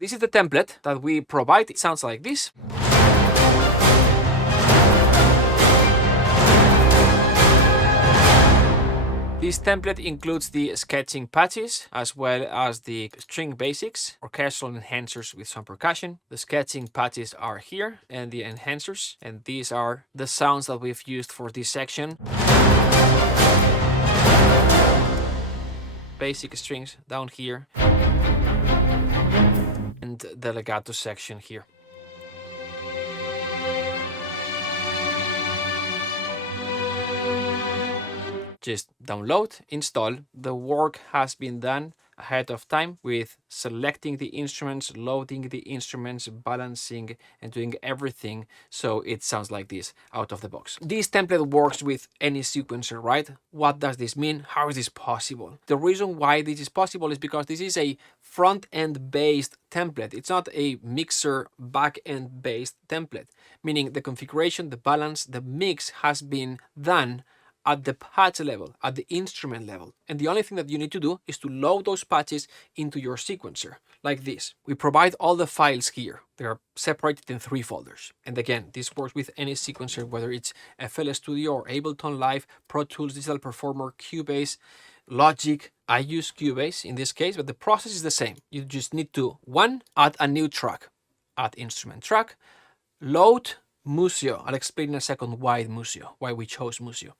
This is the template that we provide. It sounds like this. This template includes the sketching patches as well as the string basics, orchestral enhancers with some percussion. The sketching patches are here and the enhancers, and these are the sounds that we've used for this section. Basic strings down here and the legato section here. Just download, install. The work has been done ahead of time with selecting the instruments, loading the instruments, balancing, and doing everything so it sounds like this out of the box. This template works with any sequencer, right? What does this mean? How is this possible? The reason why this is possible is because this is a front-end based template. It's not a mixer back-end based template, meaning the configuration, the balance, the mix has been done at the patch level, at the instrument level. And the only thing that you need to do is to load those patches into your sequencer, like this. We provide all the files here. They are separated in 3 folders. And again, this works with any sequencer, whether it's FL Studio or Ableton Live, Pro Tools, Digital Performer, Cubase, Logic. I use Cubase in this case, but the process is the same. You just need to, 1, add a new track, add instrument track, load Musio. I'll explain in a second why Musio, why we chose Musio.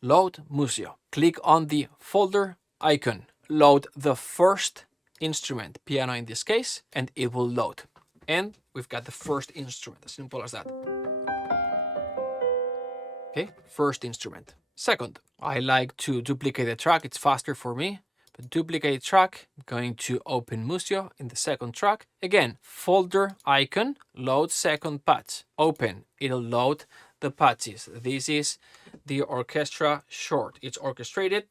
Load Musio. Click on the folder icon. Load the first instrument, piano in this case, and it will load. And we've got the first instrument, as simple as that. Okay, first instrument. Second, I like to duplicate the track. It's faster for me. But duplicate track, I'm going to open Musio in the second track. Again, folder icon, load second patch. Open, it'll load the patches. This is the orchestra short. It's orchestrated.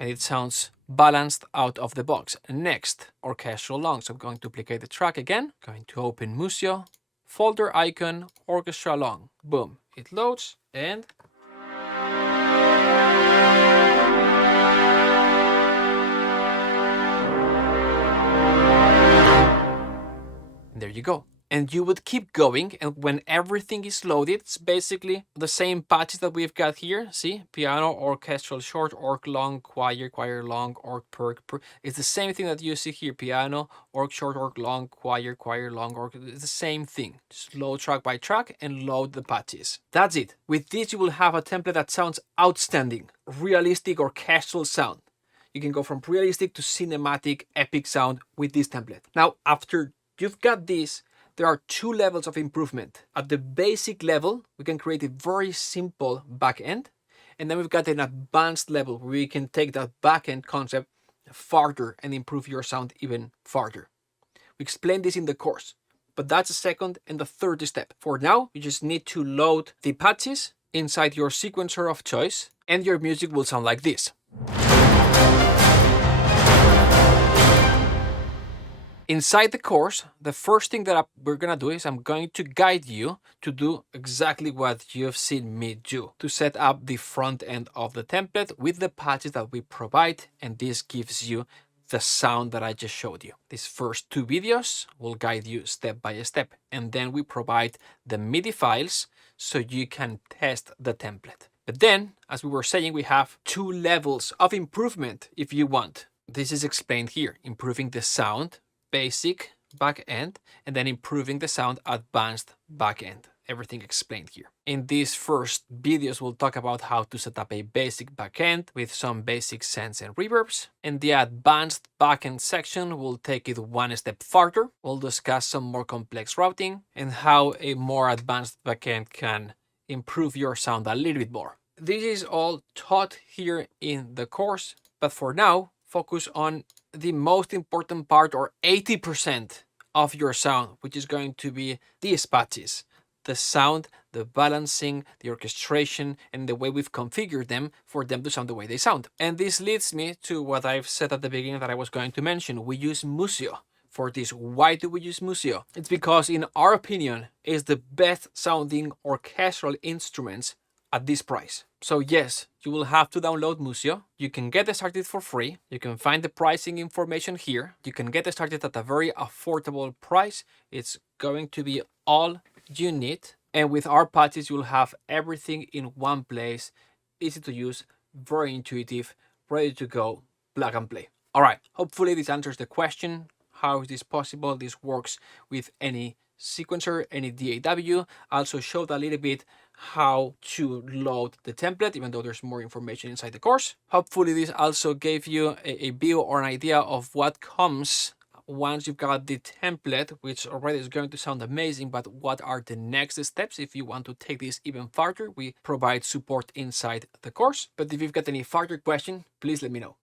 And it sounds balanced out of the box. Next, orchestral long. So I'm going to duplicate the track again. Going to open Musio, folder icon, orchestra long. Boom, it loads and there you go. And you would keep going, and when everything is loaded, it's basically the same patches that we've got here. See, piano, orchestral short, orc long, choir, choir long, orc perc. It's the same thing that you see here: piano, orc short, orc long, choir, choir long, orc. It's the same thing. Just load track by track and load the patches. That's it. With this, you will have a template that sounds outstanding, realistic orchestral sound. You can go from realistic to cinematic, epic sound with this template. Now, after you've got this, there are 2 levels of improvement. At the basic level, we can create a very simple backend. And then we've got an advanced level where we can take that backend concept farther and improve your sound even farther. We explained this in the course, but that's the second and the third step. For now, you just need to load the patches inside your sequencer of choice, and your music will sound like this. Inside the course, the first thing that we're going to do is I'm going to guide you to do exactly what you've seen me do, to set up the front end of the template with the patches that we provide, and this gives you the sound that I just showed you. These first 2 videos will guide you step by step, and then we provide the MIDI files so you can test the template. But then, as we were saying, we have 2 levels of improvement if you want. This is explained here: improving the sound, basic backend, and then improving the sound, advanced backend. Everything explained here. In these first videos, we'll talk about how to set up a basic backend with some basic sends and reverbs. In the advanced backend section, we'll take it 1 step further. We'll discuss some more complex routing and how a more advanced backend can improve your sound a little bit more. This is all taught here in the course, but for now, focus on the most important part, or 80% of your sound, which is going to be these patches: the sound, the balancing, the orchestration, and the way we've configured them for them to sound the way they sound. And this leads me to what I've said at the beginning that I was going to mention. We use Musio for this. Why do we use Musio? It's because, in our opinion, it's the best sounding orchestral instruments at this price. So yes, you will have to download Musio. You can get started for free. You can find the pricing information here. You can get started at a very affordable price. It's going to be all you need. And with our patches, you'll have everything in one place, easy to use, very intuitive, ready to go, plug and play. All right, hopefully this answers the question. How is this possible? This works with any sequencer, any DAW. Also showed a little bit how to load the template, even though there's more information inside the course. Hopefully this also gave you a view or an idea of what comes once you've got the template, which already is going to sound amazing, but what are the next steps if you want to take this even farther? We provide support inside the course. But if you've got any further question, please let me know.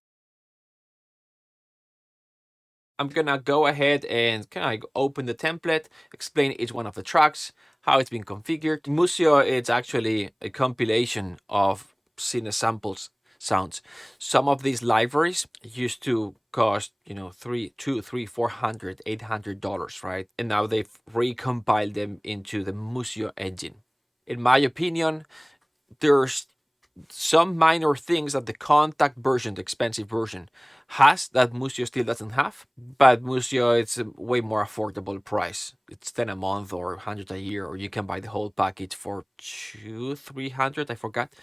I'm gonna go ahead and kind of open the template, explain each one of the tracks, how it's been configured. Musio is actually a compilation of CineSamples sounds. Some of these libraries used to cost, $300, $400, $800, right? And now they've recompiled them into the Musio engine. In my opinion, there's some minor things that the contact version, the expensive version, has that Musio still doesn't have. But Musio, it's a way more affordable price. It's 10 a month or 100 a year, or you can buy the whole package for 200-300. I forgot.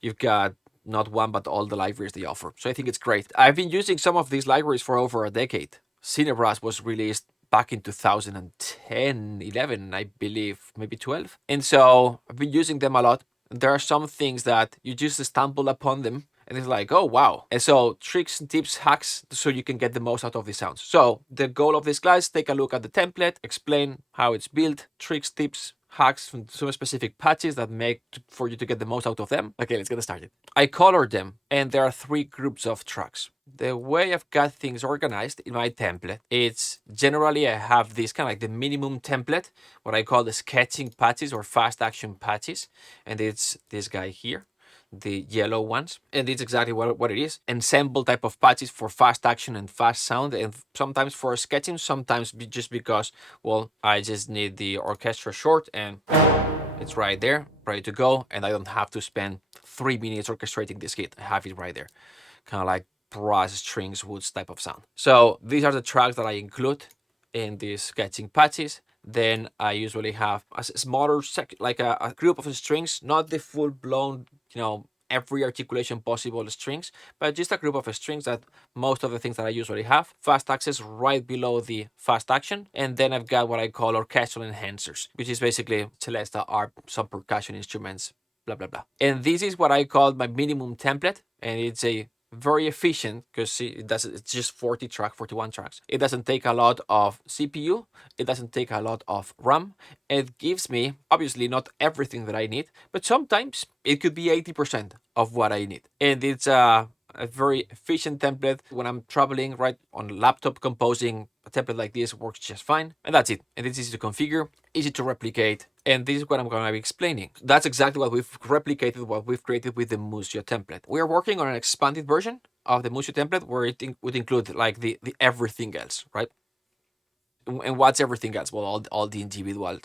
You've got not one, but all the libraries they offer. So I think it's great. I've been using some of these libraries for over a decade. Cinebras was released back in 2010, 11, I believe, maybe 12. And so I've been using them a lot. There are some things that you just stumble upon them and it's like, oh, wow. And so tricks, tips, hacks, so you can get the most out of the sounds. So the goal of this class, take a look at the template, explain how it's built, tricks, tips, hacks from some specific patches that make for you to get the most out of them. Okay, let's get started. I colored them, and there are 3 groups of tracks. The way I've got things organized in my template, it's generally I have this kind of like the minimum template, what I call the sketching patches or fast action patches, and it's this guy here, the yellow ones, and it's exactly what it is. Ensemble type of patches for fast action and fast sound, and sometimes for sketching, sometimes just because, well, I just need the orchestra short and it's right there, ready to go, and I don't have to spend 3 minutes orchestrating this kit. I have it right there, kind of like brass, strings, woods type of sound. So these are the tracks that I include in these sketching patches. Then I usually have a smaller like a group of strings, not the full blown, every articulation possible strings, but just a group of strings that most of the things that I usually have. Fast access right below the fast action. And then I've got what I call orchestral enhancers, which is basically Celesta, ARP, some percussion instruments, blah, blah, blah. And this is what I call my minimum template. And it's a very efficient because it's just 41 tracks. It doesn't take a lot of CPU. It doesn't take a lot of RAM. It gives me, obviously, not everything that I need, but sometimes it could be 80% of what I need. And it's a very efficient template when I'm traveling, right, on a laptop composing. A template like this works just fine. And that's it. And it's easy to configure, easy to replicate. And this is what I'm going to be explaining. That's exactly what we've replicated, what we've created with the Musio template. We are working on an expanded version of the Musio template where it would include like the everything else, right? And what's everything else? Well, all the individual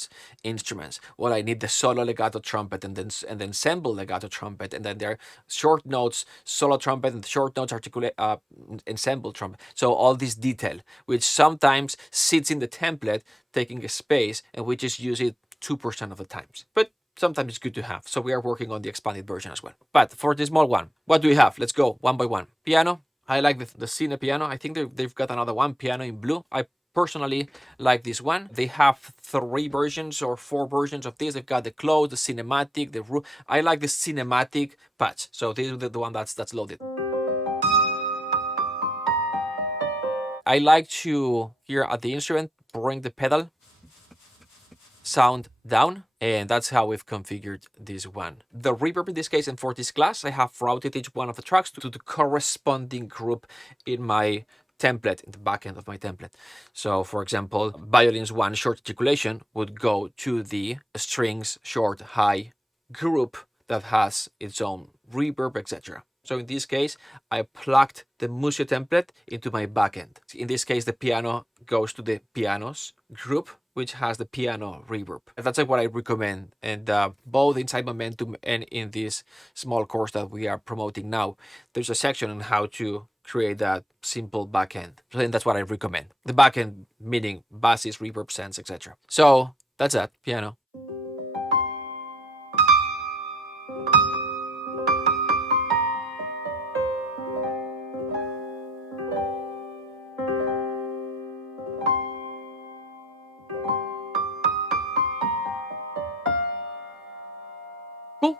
instruments. Well, I need the solo legato trumpet and then ensemble legato trumpet, and then there are short notes, solo trumpet, and short notes articulate ensemble trumpet. So all this detail, which sometimes sits in the template, taking a space, and we just use it 2% of the times. But sometimes it's good to have. So we are working on the expanded version as well. But for the small one, what do we have? Let's go one by one. Piano. I like the Cine piano. I think they've got another one, piano in blue. I personally like this one. They have 3 versions or 4 versions of this. They've got the closed, the cinematic, the roof. I like the cinematic patch. So this is the one that's loaded. I like to, here at the instrument, bring the pedal sound down, and that's how we've configured this one. The reverb in this case, and for this class, I have routed each one of the tracks to the corresponding group in my template, in the back end of my template. So for example, violins 1 short articulation would go to the strings short high group that has its own reverb, etc. So in this case, I plugged the Musio template into my backend. In this case, the piano goes to the pianos group, which has the piano reverb. That's like what I recommend. And both inside Momentum and in this small course that we are promoting now, there's a section on how to create that simple backend. And that's what I recommend. The backend meaning basses, reverb, sends, etc. So that's that, piano. Cool.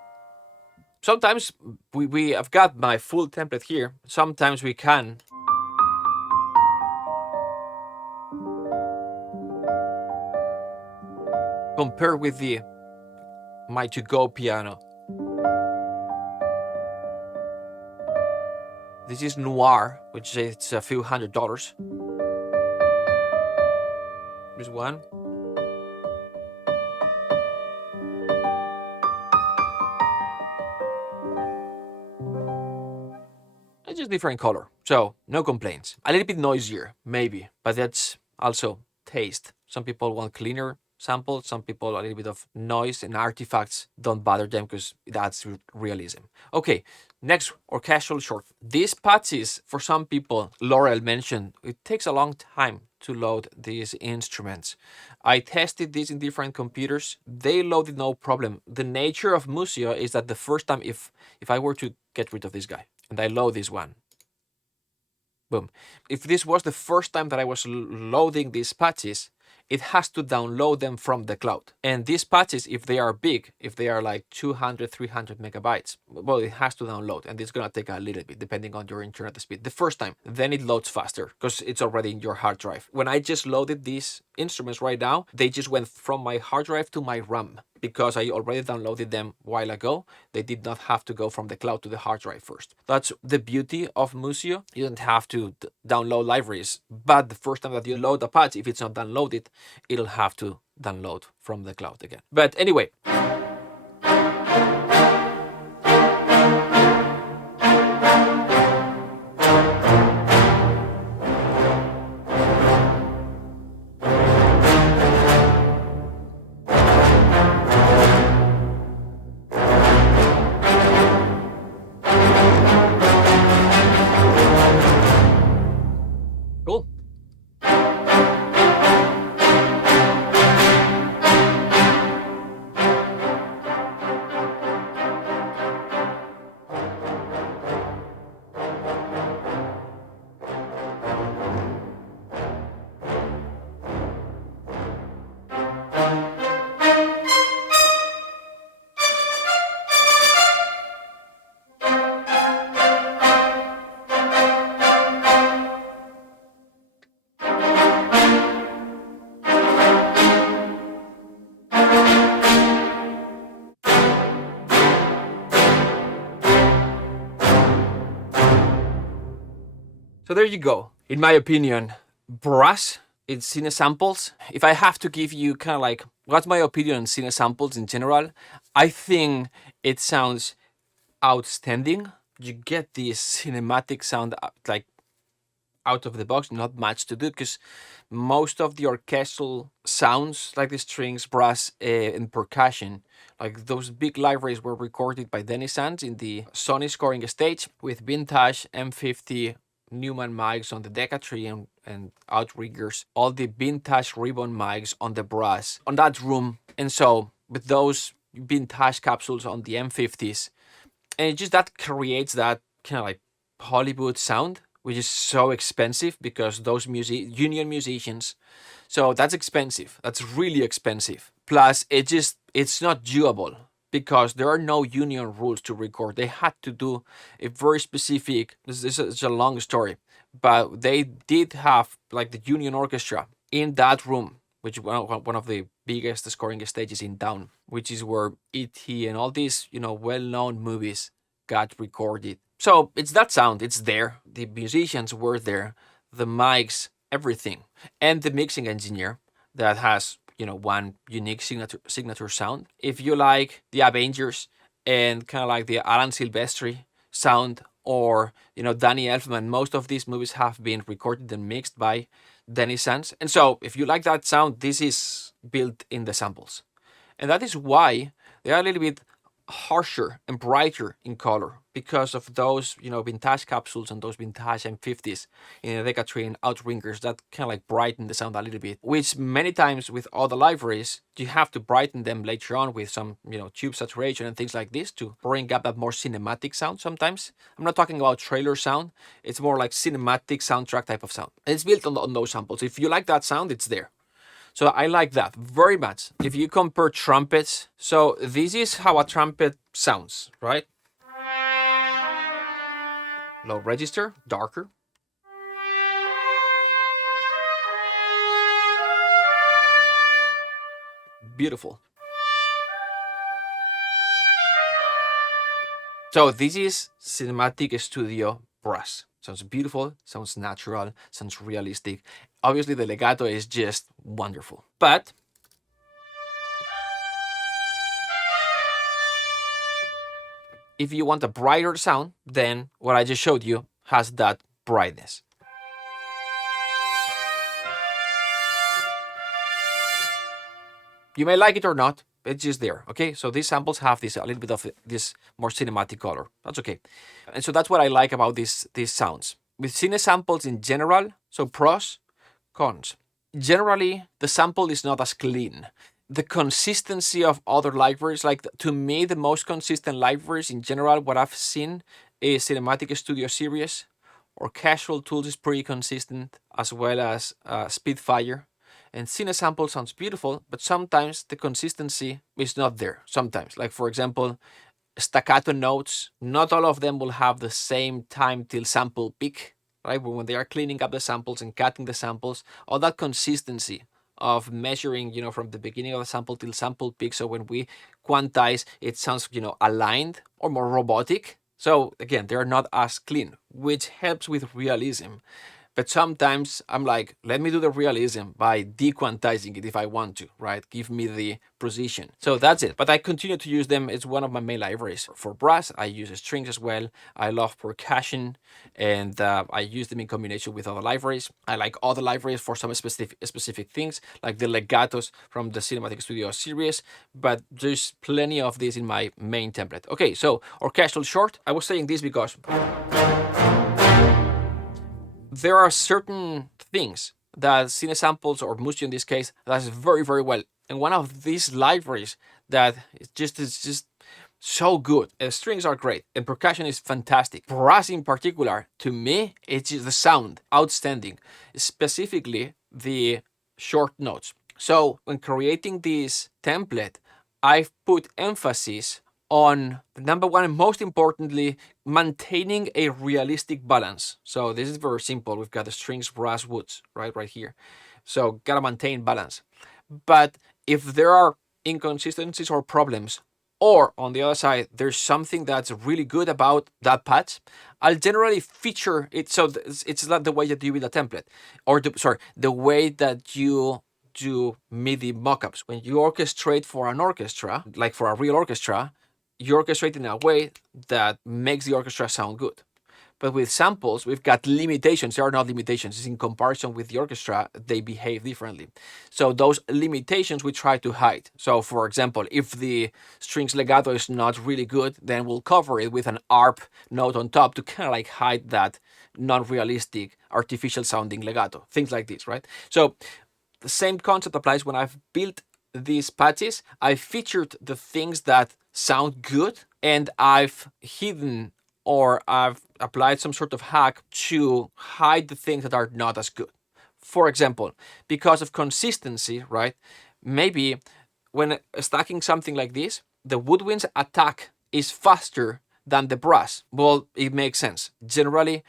Sometimes I've got my full template here. Sometimes we can compare with the my to-go piano. This is Noir, which is a few $100s. Here's one. It's just different color, so no complaints. A little bit noisier, maybe, but that's also taste. Some people want cleaner samples, some people a little bit of noise and artifacts don't bother them because that's realism. Okay, next, orchestral short. These patches, for some people, Laurel mentioned, it takes a long time to load these instruments. I tested this in different computers. They loaded no problem. The nature of Musio is that the first time, if I were to get rid of this guy, and I load this one. Boom. If this was the first time that I was loading these patches, it has to download them from the cloud. And these patches, if they are big, if they are like 200, 300 megabytes, well, it has to download. And it's going to take a little bit, depending on your internet speed. The first time, then it loads faster because it's already in your hard drive. When I just loaded these instruments right now, they just went from my hard drive to my RAM. Because I already downloaded them a while ago, they did not have to go from the cloud to the hard drive first. That's the beauty of Musio. You don't have to download libraries, but the first time that you load a patch, if it's not downloaded, it'll have to download from the cloud again. But anyway, cool. So there you go. In my opinion, brass in CineSamples. If I have to give you kind of like what's my opinion on CineSamples in general, I think it sounds outstanding. You get this cinematic sound like out of the box, not much to do because most of the orchestral sounds like the strings, brass, and percussion, like those big libraries were recorded by Dennis Sands in the Sony scoring stage with vintage M50 Newman mics on the Deca and outriggers, all the vintage ribbon mics on the brass on that room. And so with those vintage capsules on the M50s, and it just that creates that kind of like Hollywood sound, which is so expensive because those union musicians. So that's expensive. That's really expensive. Plus, it's not doable because there are no union rules to record. They had to do a very specific. This is a long story, but they did have like the union orchestra in that room, which is one of the biggest scoring stages in town, which is where E.T. and all these well-known movies got recorded. So it's that sound. It's there. The musicians were there, the mics, everything, and the mixing engineer that has one unique signature sound. If you like the Avengers and kind of like the Alan Silvestri sound or Danny Elfman. Most of these movies have been recorded and mixed by Danny Sands. And so if you like that sound, this is built in the samples. And that is why they are a little bit harsher and brighter in color, because of those, vintage capsules and those vintage M50s in the Decatrain outringers that kind of like brighten the sound a little bit, which many times with other libraries, you have to brighten them later on with some, tube saturation and things like this to bring up that more cinematic sound sometimes. I'm not talking about trailer sound. It's more like cinematic soundtrack type of sound. And it's built on those samples. If you like that sound, it's there. So I like that very much. If you compare trumpets, so this is how a trumpet sounds, right? Low register, darker. Beautiful. So this is cinematic studio brass. Sounds beautiful, sounds natural, sounds realistic. Obviously the legato is just wonderful. But if you want a brighter sound, then what I just showed you has that brightness. You may like it or not, it's just there, okay? So these samples have this a little bit of this more cinematic color. That's okay. And so that's what I like about these sounds. With CineSamples in general, so pros, cons. Generally, the sample is not as clean. The consistency of other libraries, like to me, the most consistent libraries in general, what I've seen is Cinematic Studio Series, or Casual Tools is pretty consistent, as well as Spitfire. And CineSample sounds beautiful, but sometimes the consistency is not there. Sometimes, like for example, staccato notes, not all of them will have the same time till sample peak, right? But when they are cleaning up the samples and cutting the samples, all that consistency of measuring, from the beginning of the sample till sample peak. So when we quantize, it sounds, aligned or more robotic. So again, they're not as clean, which helps with realism. But sometimes I'm like, let me do the realism by dequantizing it if I want to, right? Give me the precision. So that's it. But I continue to use them. It's one of my main libraries. For brass, I use strings as well. I love percussion, and I use them in combination with other libraries. I like other libraries for some specific things, like the legatos from the Cinematic Studio series, but there's plenty of this in my main template. Okay, so orchestral short. I was saying this because there are certain things that CineSamples, or Musio in this case, does very, very well. And one of these libraries that is just so good. Strings are great, and percussion is fantastic. Brass in particular, to me, it's just the sound, outstanding. Specifically, the short notes. So when creating this template, I've put emphasis on, number one, and most importantly, maintaining a realistic balance. So this is very simple. We've got the strings, brass, woods, right here. So gotta maintain balance. But if there are inconsistencies or problems, or on the other side, there's something that's really good about that patch, I'll generally feature it. So it's not the way that you build a template, or the way that you do MIDI mockups. When you orchestrate for an orchestra, like for a real orchestra, you orchestrate in a way that makes the orchestra sound good. But with samples, we've got limitations. There are not limitations. It's in comparison with the orchestra, they behave differently. So those limitations we try to hide. So for example, if the strings legato is not really good, then we'll cover it with an ARP note on top to kind of like hide that non-realistic, artificial sounding legato. Things like this, right? So the same concept applies when I've built these patches. I've featured the things that sound good, and I've hidden, or I've applied some sort of hack to hide the things that are not as good. For example, because of consistency, right? Maybe when stacking something like this, the woodwind's attack is faster than the brass. Well, it makes sense. Generally,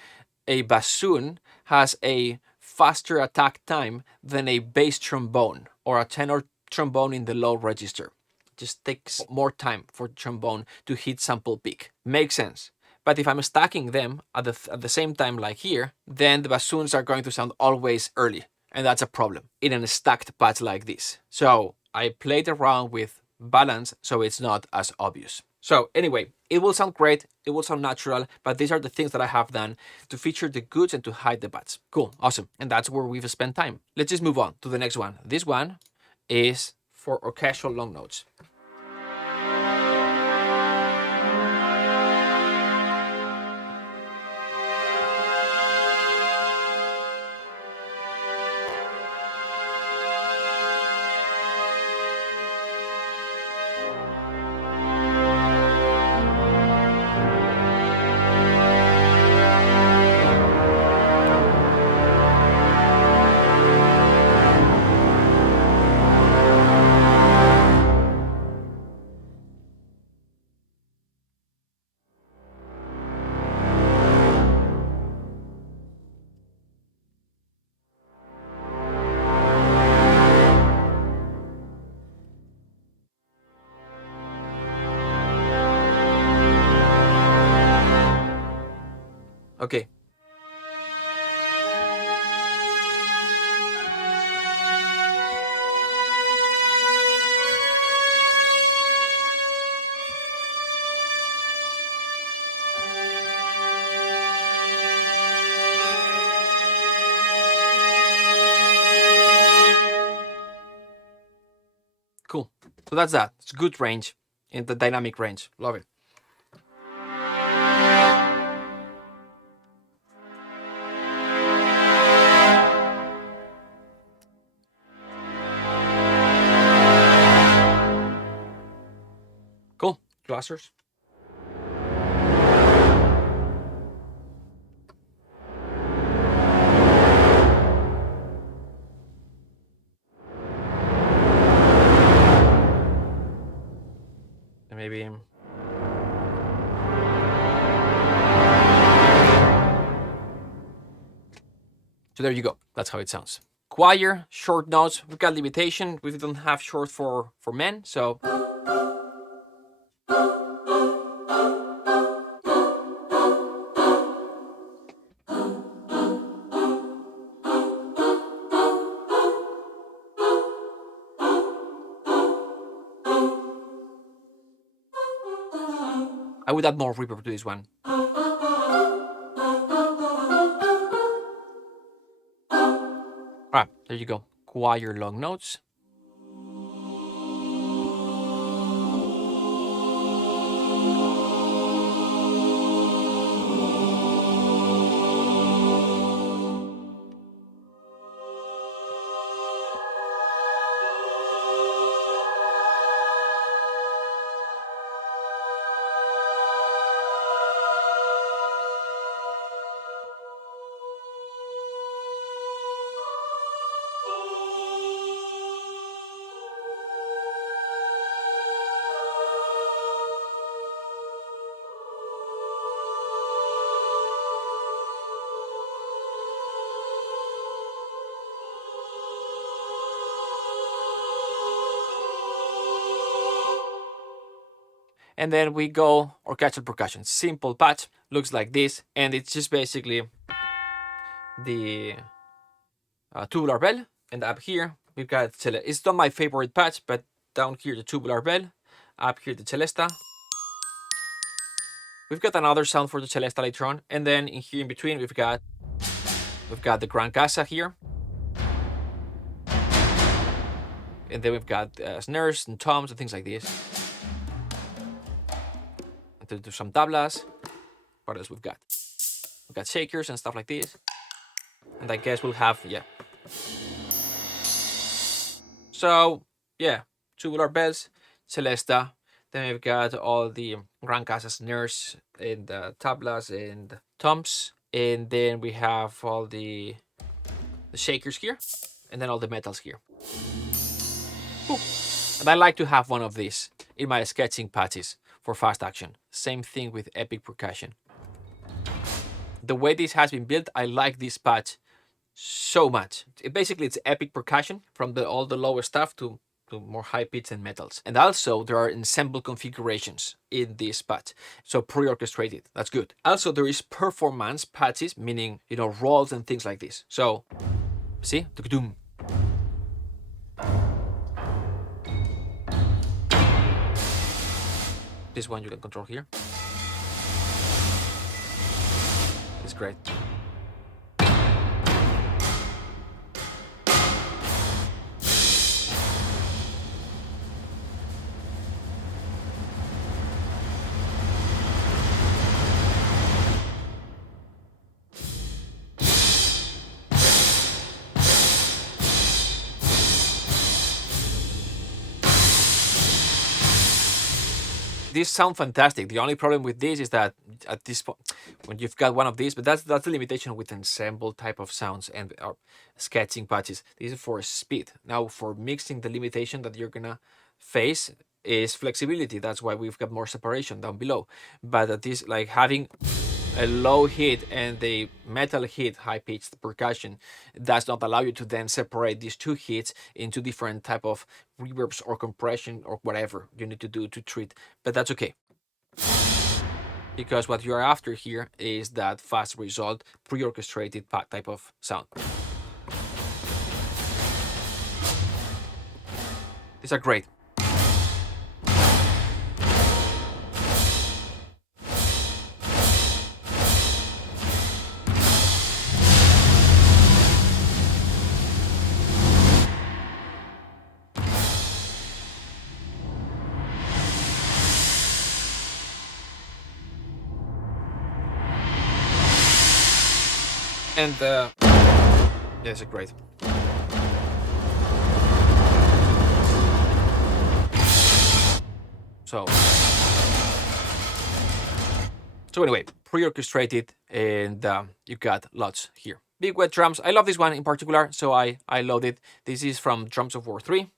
a bassoon has a faster attack time than a bass trombone or a tenor trombone in the low register. It just takes more time for the trombone to hit sample peak. Makes sense. But if I'm stacking them at the same time like here, then the bassoons are going to sound always early. And that's a problem in a stacked patch like this. So I played around with balance so it's not as obvious. So anyway, It will sound great, it will sound natural, but these are the things that I have done to feature the goods and to hide the bads. Cool, awesome. And that's where we've spent time. Let's just move on to the next one. This one is for orchestral long notes. Okay. Cool. So that's that. It's good range in the dynamic range. Love it. Cool. Clusters. And maybe so there you go. That's how it sounds. Choir, short notes. We've got limitation. We don't have short for men, so I would add more reverb to this one. Alright, there you go. Choir long notes. And then we go orchestral percussion. Simple patch, looks like this, and it's just basically the tubular bell. And up here we've got it's not my favorite patch, but down here the tubular bell, up here the celesta. We've got another sound for the celesta later on, and then in here in between we've got the gran casa here, and then we've got snares and toms and things like this. And do some tablas. What else we've got? We've got shakers and stuff like this. And I guess we'll have, yeah. So, yeah, tubular bells, celesta. Then we've got all the gran casa snares and tablas and toms. And then we have all the shakers here. And then all the metals here. Ooh. And I like to have one of these in my sketching patches for fast action. Same thing with epic percussion. The way this has been built, I like this patch so much. Basically, it's epic percussion from all the lower stuff to more high pitch and metals. And also, there are ensemble configurations in this patch. So pre-orchestrated, that's good. Also, there is performance patches, meaning, rolls and things like this. So, see? This one you can control here. It's great. These sound fantastic. The only problem with this is that at this point, when you've got one of these, but that's the limitation with ensemble type of sounds and sketching patches. This is for speed. Now for mixing, the limitation that you're gonna face is flexibility. That's why we've got more separation down below. But at this, like having a low hit and the metal hit, high-pitched percussion, does not allow you to then separate these two hits into different type of reverbs or compression or whatever you need to do to treat. But that's okay, because what you are after here is that fast result, pre-orchestrated type of sound. These are great. And yes, great. So anyway, pre-orchestrated, and you got lots here. Big wet drums. I love this one in particular, so I loaded. This is from Drums of War 3.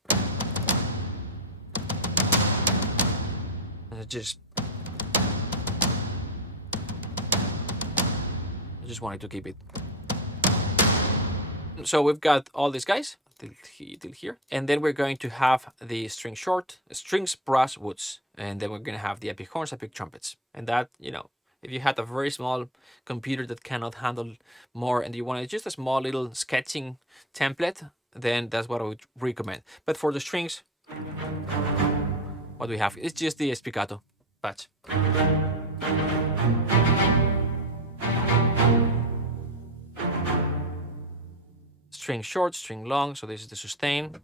I just wanted to keep it. So we've got all these guys till here, and then we're going to have the strings, brass, woods, and then we're going to have the epic horns, epic trumpets, and that, you know, if you had a very small computer that cannot handle more and you wanted just a small little sketching template, then that's what I would recommend. But for the strings, what we have is just the spiccato patch. String short, string long, so this is the sustain.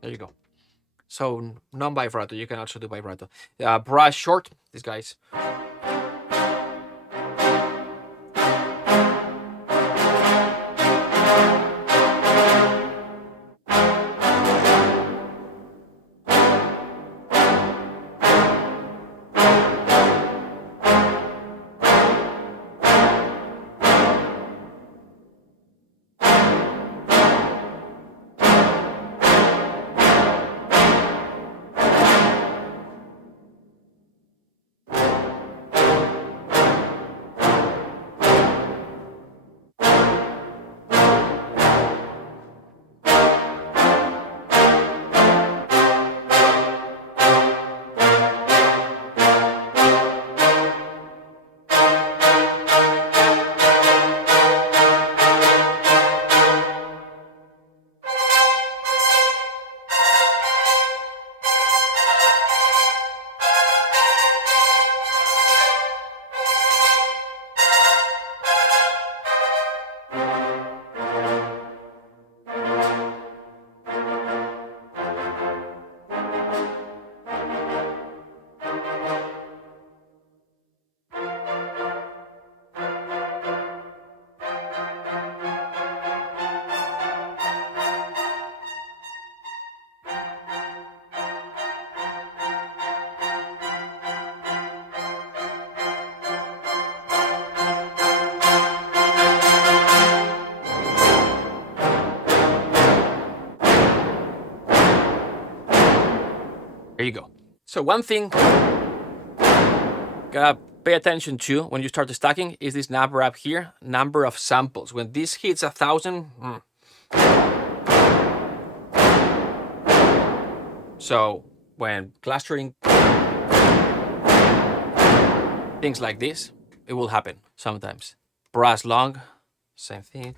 There you go. So non-vibrato, you can also do vibrato. Brass short, these guys. There you go. So one thing gotta pay attention to when you start the stacking is this number up here, number of samples. When this hits 1,000, so when clustering things like this, it will happen sometimes. Brass long, same thing.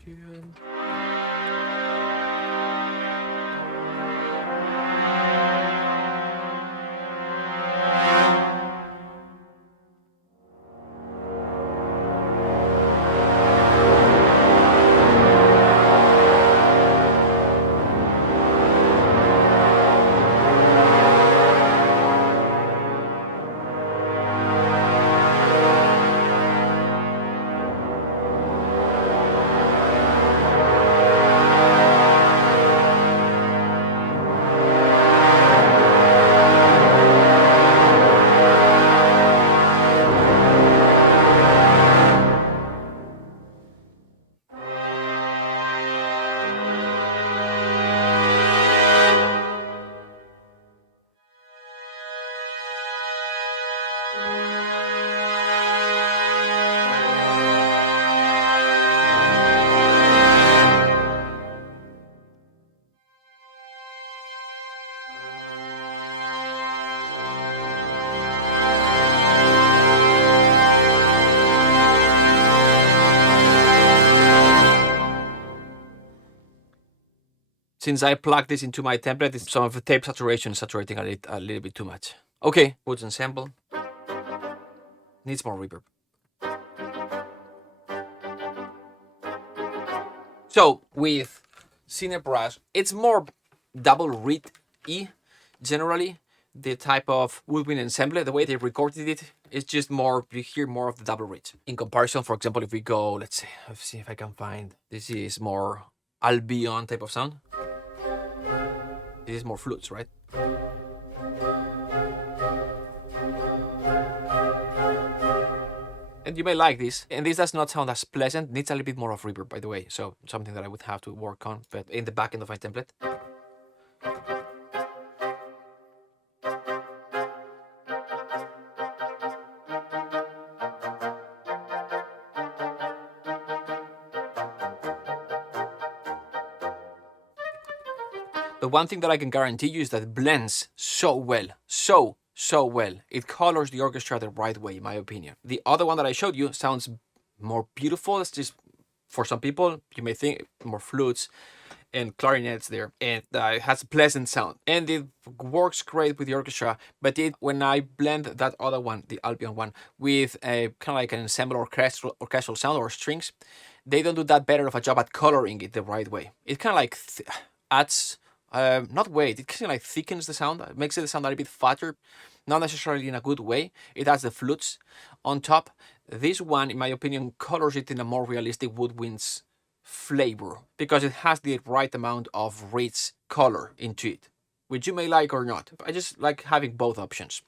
Since I plugged this into my template, some of the tape saturation is saturating a little bit too much. Okay, woods ensemble. Needs more reverb. So with CineBrush, it's more double reed-y generally. The type of woodwind ensemble, the way they recorded it, is just more, you hear more of the double reed. In comparison, for example, if we go, let's see if I can find, this is more Albion type of sound. This is more flutes, right? And you may like this, and this does not sound as pleasant, needs a little bit more of reverb, by the way, so something that I would have to work on, but in the back end of my template. The one thing that I can guarantee you is that it blends so well, so well. It colors the orchestra the right way, in my opinion. The other one that I showed you sounds more beautiful. It's just, for some people, you may think more flutes and clarinets there, and it has a pleasant sound. And it works great with the orchestra, but when I blend that other one, the Albion one, with a kind of like an ensemble orchestral sound or strings, they don't do that better of a job at coloring it the right way. It kind of like adds... not weight, it kind of like thickens the sound, it makes it sound a little bit fatter, not necessarily in a good way. It adds the flutes on top. This one, in my opinion, colors it in a more realistic woodwinds flavor because it has the right amount of rich color into it, which you may like or not. I just like having both options,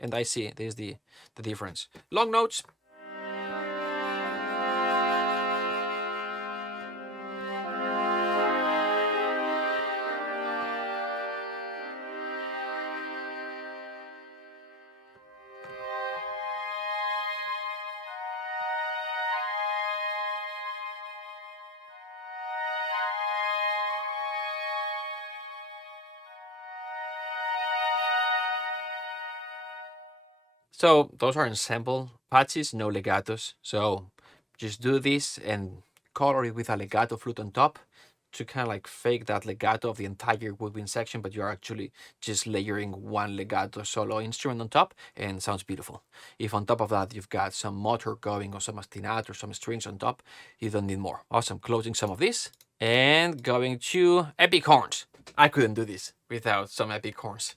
and I see there's the difference. Long notes. So those are ensemble patches, no legatos. So just do this and color it with a legato flute on top to kind of like fake that legato of the entire woodwind section, but you're actually just layering one legato solo instrument on top, and sounds beautiful. If on top of that you've got some motor going or some ostinato or some strings on top, you don't need more. Awesome. Closing some of this and going to epic horns. I couldn't do this without some epic horns.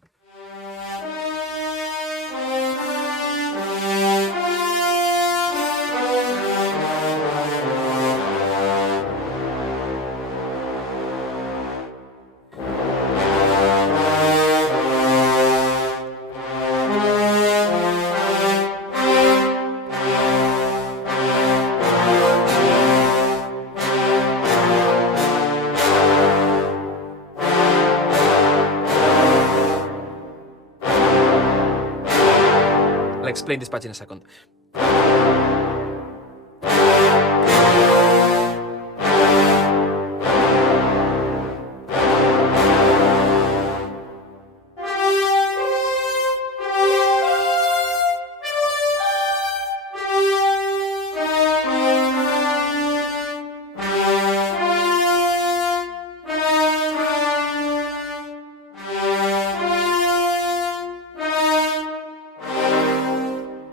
explain this patch in a second.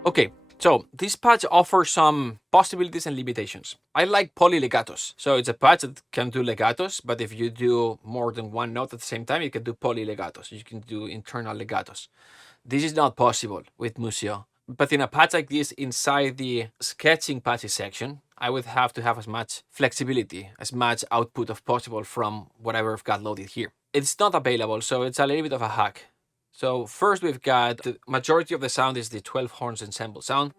Okay, so this patch offers some possibilities and limitations. I like polylegatos. So it's a patch that can do legatos, but if you do more than one note at the same time, you can do polylegatos. You can do internal legatos. This is not possible with Museo. But in a patch like this, inside the sketching patches section, I would have to have as much flexibility, as much output as possible from whatever I've got loaded here. It's not available, so it's a little bit of a hack. So first we've got the majority of the sound is the 12 horns ensemble sound.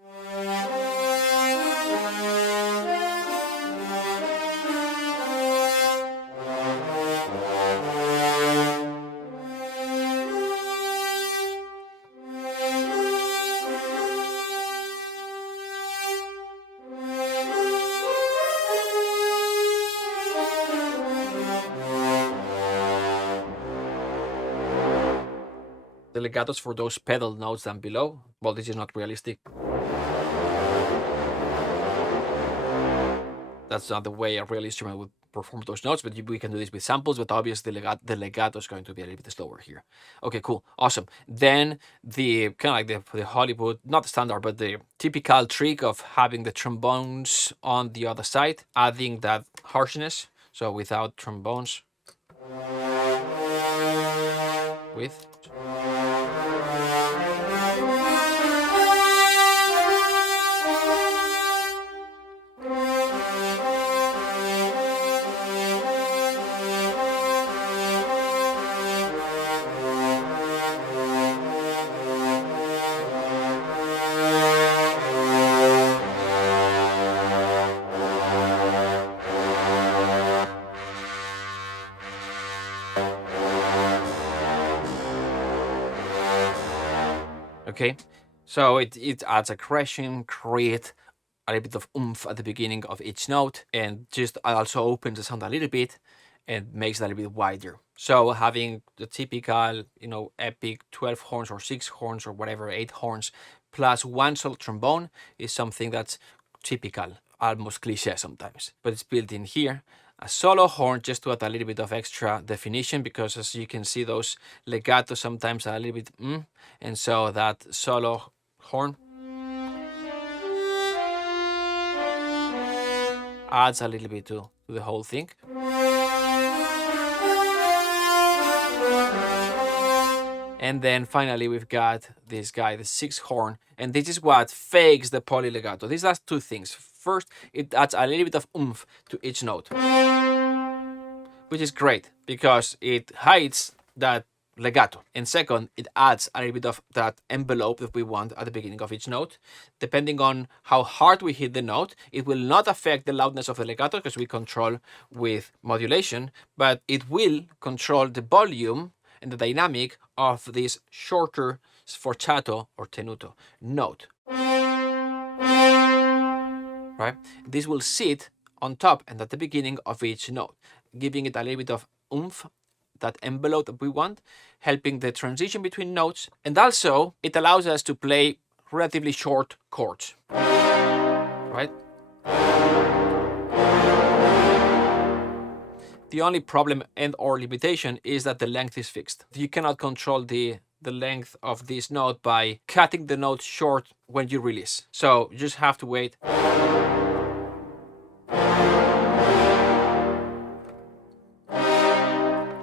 The legatos for those pedal notes down below. Well, this is not realistic. That's not the way a real instrument would perform those notes, but we can do this with samples, but obviously the legato is going to be a little bit slower here. Okay, cool, awesome. Then the kind of like the Hollywood, not the standard, but the typical trick of having the trombones on the other side, adding that harshness. So without trombones, with. Okay, so it adds aggression, create a little bit of oomph at the beginning of each note, and just also opens the sound a little bit and makes it a little bit wider. So having the typical, epic 12 horns or 6 horns or whatever, 8 horns, plus one solo trombone is something that's typical, almost cliche sometimes, but it's built in here. A solo horn just to add a little bit of extra definition, because as you can see, those legato sometimes are a little bit and so that solo horn adds a little bit to the whole thing. And then finally we've got this guy, the 6 horn, and this is what fakes the polylegato. This does two things. First, it adds a little bit of oomph to each note, which is great because it hides that legato. And second, it adds a little bit of that envelope that we want at the beginning of each note. Depending on how hard we hit the note, it will not affect the loudness of the legato because we control with modulation, but it will control the volume and the dynamic of this shorter sforzato or tenuto note. Right? This will sit on top and at the beginning of each note, giving it a little bit of oomph, that envelope that we want, helping the transition between notes, and also it allows us to play relatively short chords, right? The only problem and or limitation is that the length is fixed. You cannot control the length of this note by cutting the note short when you release. So you just have to wait.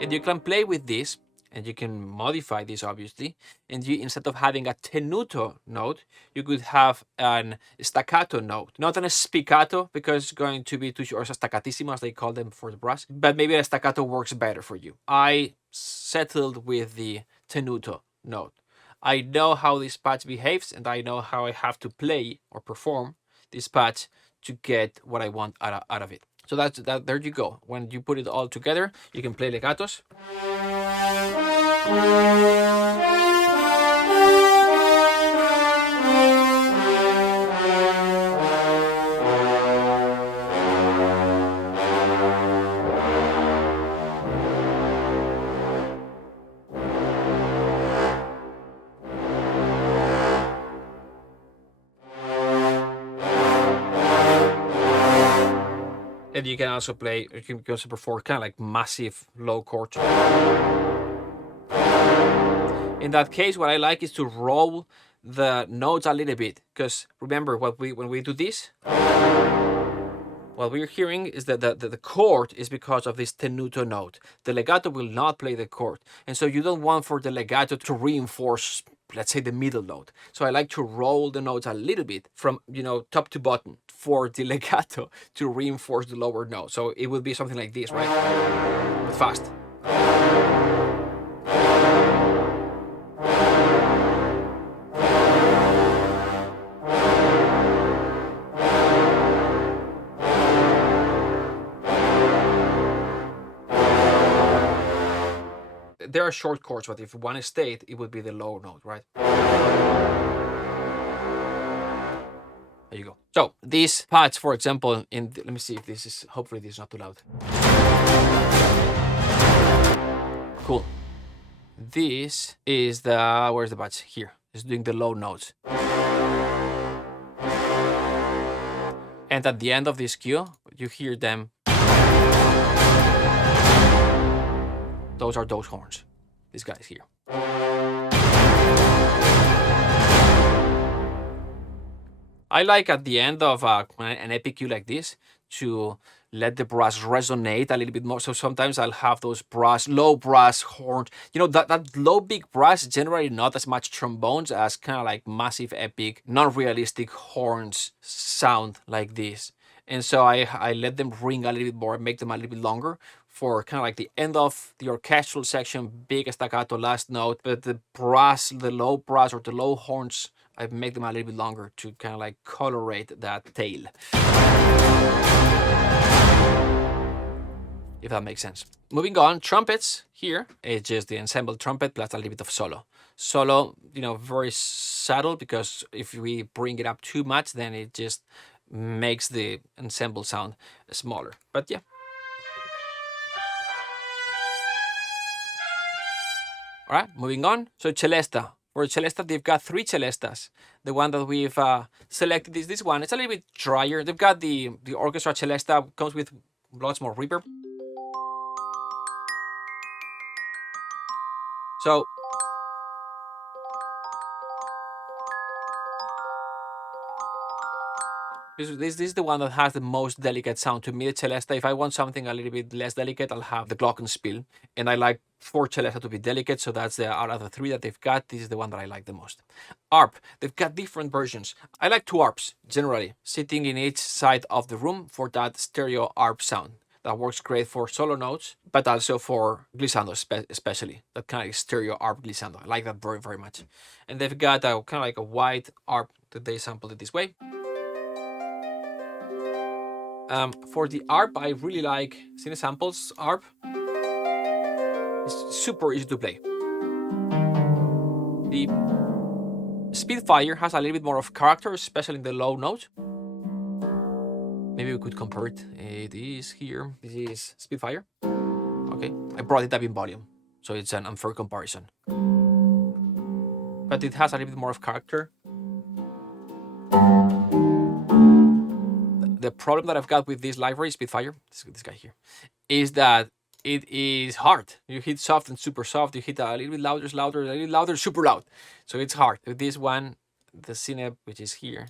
And you can play with this, and you can modify this obviously, and you, instead of having a tenuto note, you could have an staccato note, not an spiccato because it's going to be too short, or staccatissimo as they call them for the brass, but maybe a staccato works better for you. I settled with the tenuto note. I know how this patch behaves, and I know how I have to play or perform this patch to get what I want out of it. So that's that. There you go. When you put it all together, you can play legatos. And you can also play, you can also perform kind of like massive low chords. In that case, what I like is to roll the notes a little bit, because remember when we do this, what we're hearing is that the chord is because of this tenuto note. The legato will not play the chord, and so you don't want for the legato to reinforce, let's say, the middle note. So I like to roll the notes a little bit from, top to bottom for the legato to reinforce the lower note. So it will be something like this, right? But fast. There are short chords, but if one is stayed, it would be the low note, right? There you go. So these pads, for example, let me see if this is, hopefully this is not too loud. Cool. This is where's the patch? Here. It's doing the low notes. And at the end of this cue, you hear them. Those are those horns. These guys here. I like at the end of an epic cue like this to let the brass resonate a little bit more. So sometimes I'll have those low brass horns. That low big brass, generally not as much trombones as kind of like massive epic, non-realistic horns sound like this. And so I let them ring a little bit more, make them a little bit longer for kind of like the end of the orchestral section, big staccato last note, but the low brass or the low horns, I make them a little bit longer to kind of like colorate that tail. If that makes sense. Moving on, trumpets here, it's just the ensemble trumpet plus a little bit of solo. Solo, very subtle, because if we bring it up too much, then it just makes the ensemble sound smaller. But yeah. All right, moving on. So celesta. For celesta, they've got 3 celestas. The one that we've selected is this one. It's a little bit drier. They've got the orchestra celesta, comes with lots more reverb. So this is the one that has the most delicate sound to me, the celesta. If I want something a little bit less delicate, I'll have the glockenspiel. And I like for celesta to be delicate, so that's out of the 3 that they've got, this is the one that I like the most. Arp, they've got different versions. I like 2 arps, generally, sitting in each side of the room for that stereo arp sound. That works great for solo notes, but also for glissando especially. That kind of stereo arp glissando. I like that very, very much. And they've got a kind of like a wide arp that they sampled it this way. For the ARP, I really like CineSamples ARP. It's super easy to play. The Spitfire has a little bit more of character, especially in the low note. Maybe we could compare it. It is here. This is Spitfire. Okay, I brought it up in volume, so it's an unfair comparison. But it has a little bit more of character. The problem that I've got with this library, Spitfire, this guy here, is that it is hard. You hit soft and super soft. You hit a little bit louder, a little louder, super loud. So it's hard. With this one, the Cine, which is here,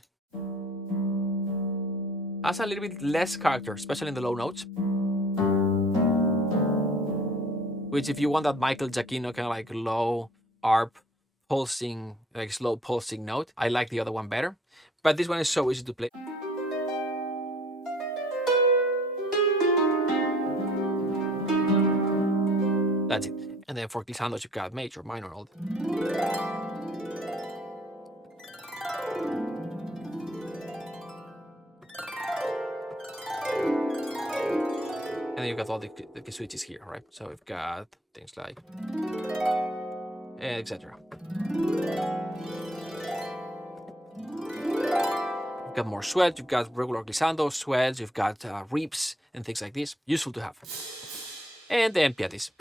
has a little bit less character, especially in the low notes. Which, if you want that Michael Giacchino kind of like low arp pulsing, like slow pulsing note, I like the other one better. But this one is so easy to play. That's it. And then for glissandos, you've got major, minor, all. And then you've got all the switches here, right? So we've got things like, etc. You've got more swells, you've got regular glissandos, swells, you've got reaps and things like this. Useful to have. And then piattis.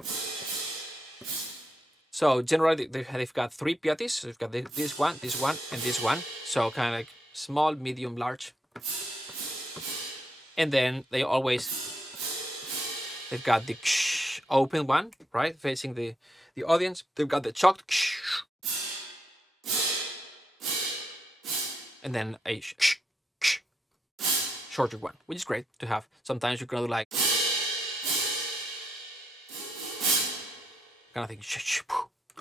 So generally they've got 3 piattis. So they've got this one, and this one. So kind of like small, medium, large. And then they've got the open one, right, facing the audience. They've got the chalked, and then a shorter one, which is great to have. Sometimes you're gonna do like kind of thing,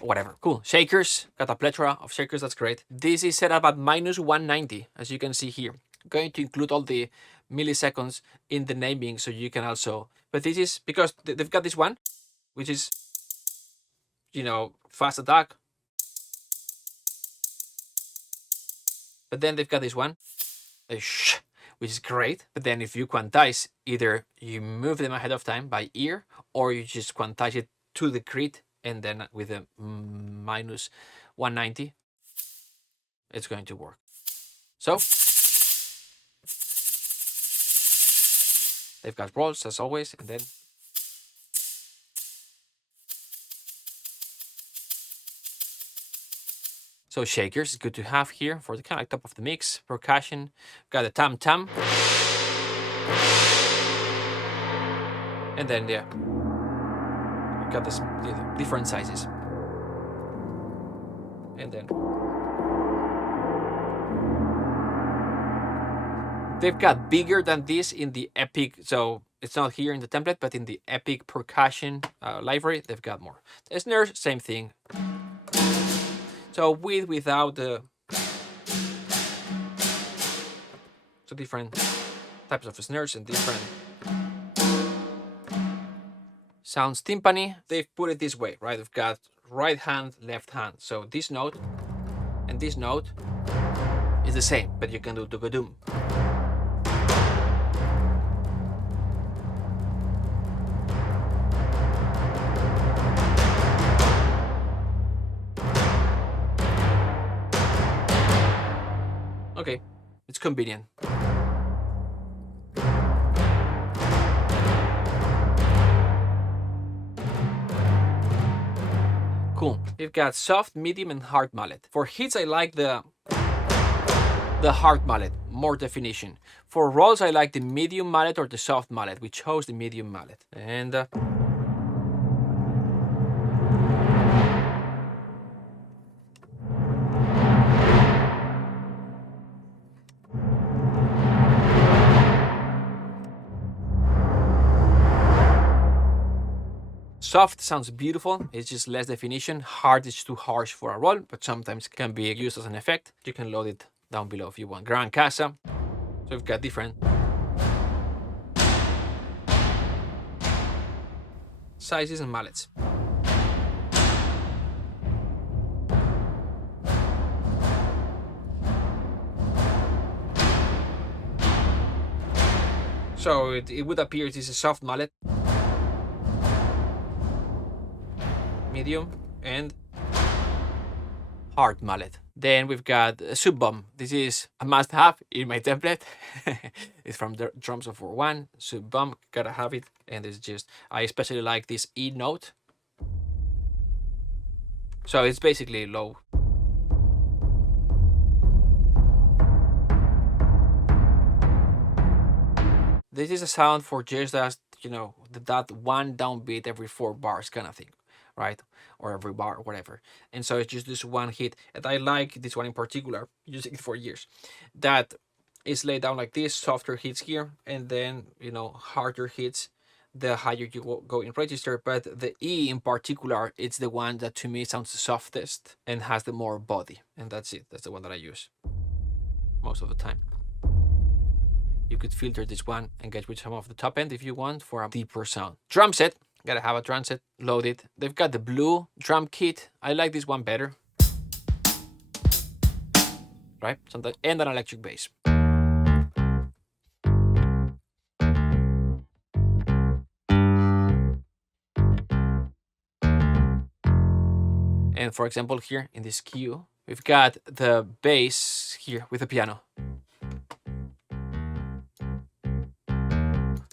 whatever. Cool. Shakers, got a plethora of shakers. That's great. This is set up at -190, as you can see here. I'm going to include all the milliseconds in the naming so you can also. But this is because they've got this one, which is, you know, fast attack. But then they've got this one, which is great. But then if you quantize, either you move them ahead of time by ear, or you just quantize it to the crit, and then with a -190, it's going to work. So they've got rolls as always, and then so shakers, good to have here for the kind of like top of the mix. Percussion, got a tam tam, and then yeah, got this different sizes, and then they've got bigger than this in the Epic. So it's not here in the template, but in the Epic Percussion library, they've got more. The snares, same thing. So without the different types of snares and different sounds. Timpani, they've put it this way, right? They've got right hand, left hand. So this note and this note is the same, but you can do dugadum. Okay, it's convenient. Cool. We've got soft, medium, and hard mallet. For hits, I like the hard mallet, more definition. For rolls, I like the medium mallet or the soft mallet. We chose the medium mallet. And soft sounds beautiful, it's just less definition. Hard is too harsh for a roll, but sometimes can be used as an effect. You can load it down below if you want. Gran Casa. So we've got different sizes and mallets. So it would appear this is a soft mallet, medium, and hard mallet. Then we've got a sub bomb. This is a must-have in my template. It's from the Drums of War 1. Sub bomb, gotta have it. And it's just, I especially like this E note. So it's basically low. This is a sound for just as, you know, that one downbeat every 4 bars kind of thing, right? Or every bar, or whatever. And so it's just this one hit. And I like this one in particular, using it for years. That is laid down like this, softer hits here, and then, you know, harder hits the higher you go in register. But the E in particular, it's the one that to me sounds the softest and has the more body. And that's it. That's the one that I use most of the time. You could filter this one and get with some of the top end if you want for a deeper sound. Drum set, gotta have a drum set loaded. They've got the blue drum kit. I like this one better, right? Sometimes, and an electric bass. And for example, here in this cue, we've got the bass here with the piano.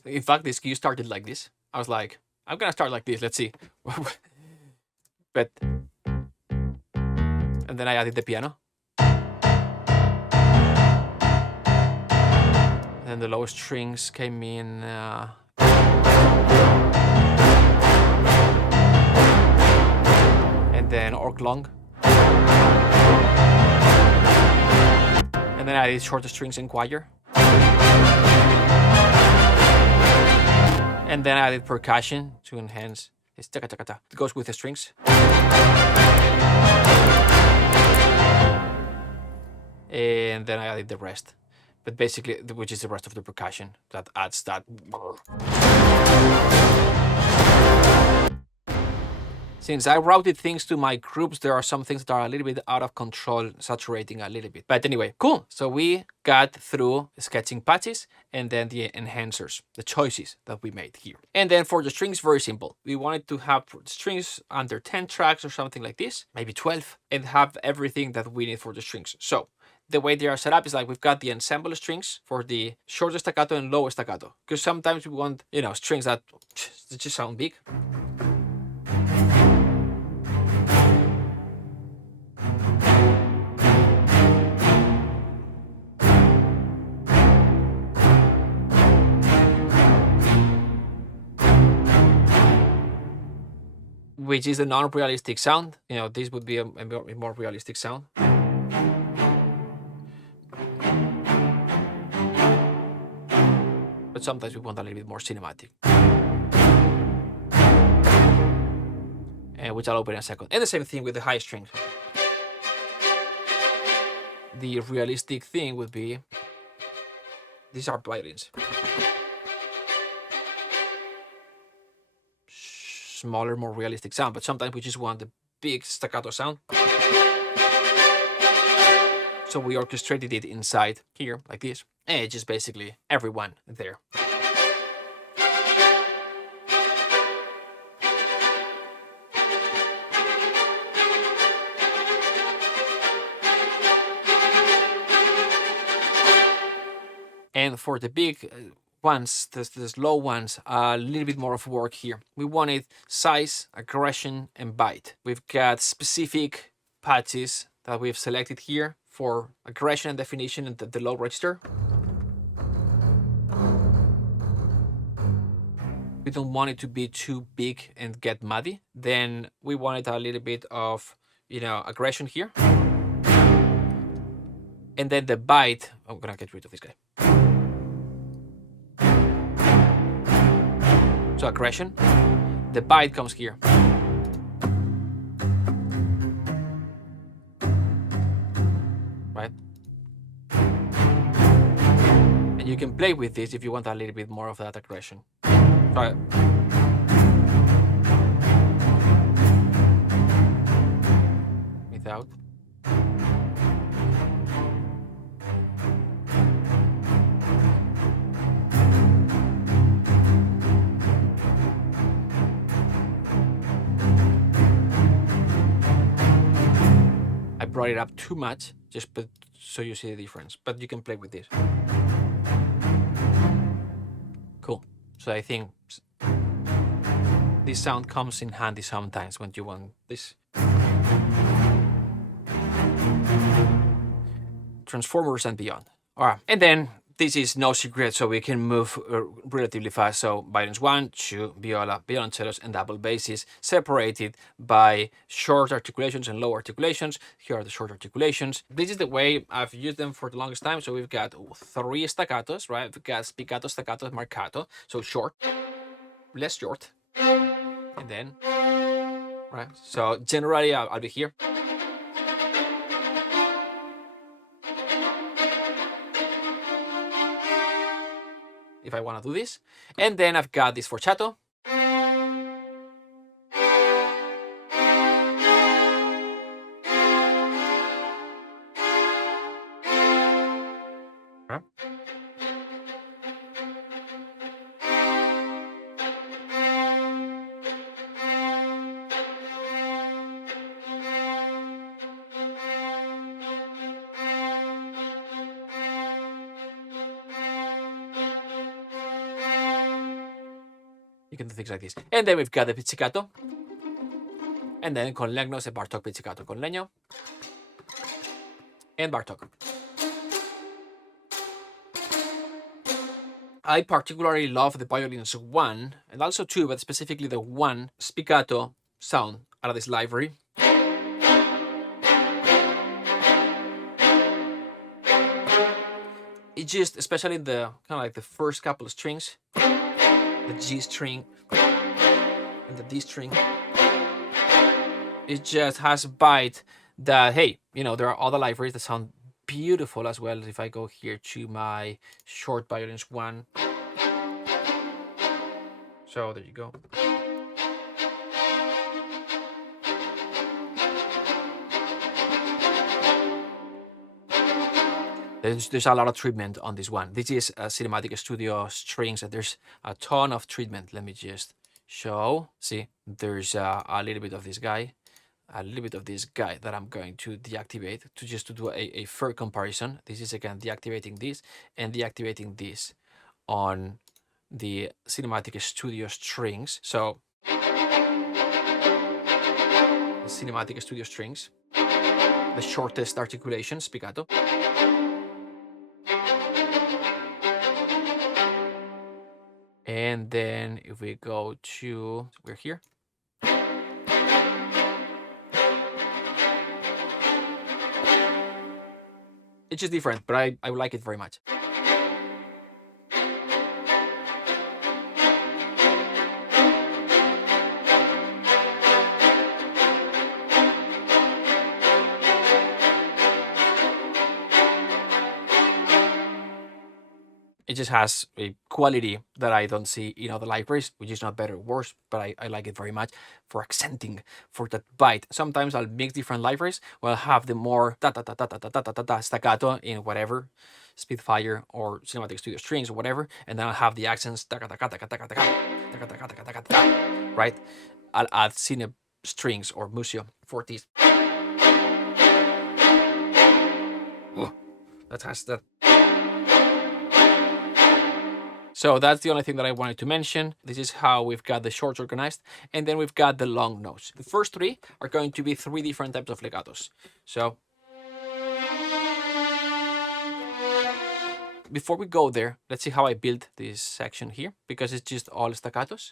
In fact, this cue started like this. I was like, I'm gonna start like this, let's see. But, and then I added the piano. And then the low strings came in. And then orc long. And then I added shorter strings in choir. And then I added percussion to enhance. It's taka taka ta. It goes with the strings. And then I added the rest. But basically, which is the rest of the percussion that adds that. Since I routed things to my groups, there are some things that are a little bit out of control, saturating a little bit. But anyway, cool. So we got through sketching patches and then the enhancers, the choices that we made here. And then for the strings, very simple. We wanted to have strings under 10 tracks or something like this, maybe 12, and have everything that we need for the strings. So the way they are set up is like we've got the ensemble strings for the short staccato and low staccato. Because sometimes we want, strings that just sound big. Which is a non-realistic sound. This would be a more realistic sound. But sometimes we want a little bit more cinematic. Which I'll open in a second. And the same thing with the high strings. The realistic thing would be, these are violins. Smaller, more realistic sound, but sometimes we just want the big staccato sound. So we orchestrated it inside here, like this. And it's just basically everyone there. And for the big ones, the slow ones, a little bit more of work here. We wanted size, aggression, and bite. We've got specific patches that we've selected here for aggression and definition and the low register. We don't want it to be too big and get muddy. Then we wanted a little bit of, aggression here. And then the bite, I'm gonna get rid of this guy. So aggression, the bite comes here. Right? And you can play with this if you want a little bit more of that aggression. Try it. Without. I brought it up too much, just so you see the difference. But you can play with this. Cool. So I think this sound comes in handy sometimes when you want this. Transformers and beyond. All right. And then this is no secret, so we can move relatively fast. So violins 1, 2, viola, violoncellos, and double basses, separated by short articulations and low articulations. Here are the short articulations. This is the way I've used them for the longest time. So we've got 3 staccatos, right? We've got spiccato, staccato, marcato. So short, less short, and then, right? So generally I'll be here. If I want to do this. And then I've got this forchato. You can do things like this. And then we've got the pizzicato. And then con legno se Bartok pizzicato con legno. And Bartok. I particularly love the violins 1 and also 2, but specifically the 1 spiccato sound out of this library. It just, especially the kind of like the first couple of strings, the G string and the D string, it just has a bite that, hey, you know, there are other libraries that sound beautiful as well. If I go here to my short violins 1, so there you go. There's a lot of treatment on this one. This is a Cinematic Studio strings, and there's a ton of treatment. Let me just show. See, there's a little bit of this guy, a little bit of this guy that I'm going to deactivate to just to do a fair comparison. This is again deactivating this and deactivating this on the Cinematic Studio strings. So the Cinematic Studio strings, the shortest articulation, spiccato. And then if we go to, we're here. It's just different, but I like it very much. It just has a quality that I don't see in other libraries, which is not better or worse, but I like it very much for accenting, for that bite. Sometimes I'll mix different libraries. I'll have the more staccato in whatever, Spitfire or Cinematic Studio strings or whatever, and then I'll have the accents, right? I'll add Cine strings or Musio for these. That has that. So that's the only thing that I wanted to mention. This is how we've got the shorts organized. And then we've got the long notes. The first three are going to be three different types of legatos. So before we go there, let's see how I built this section here, because it's just all staccatos.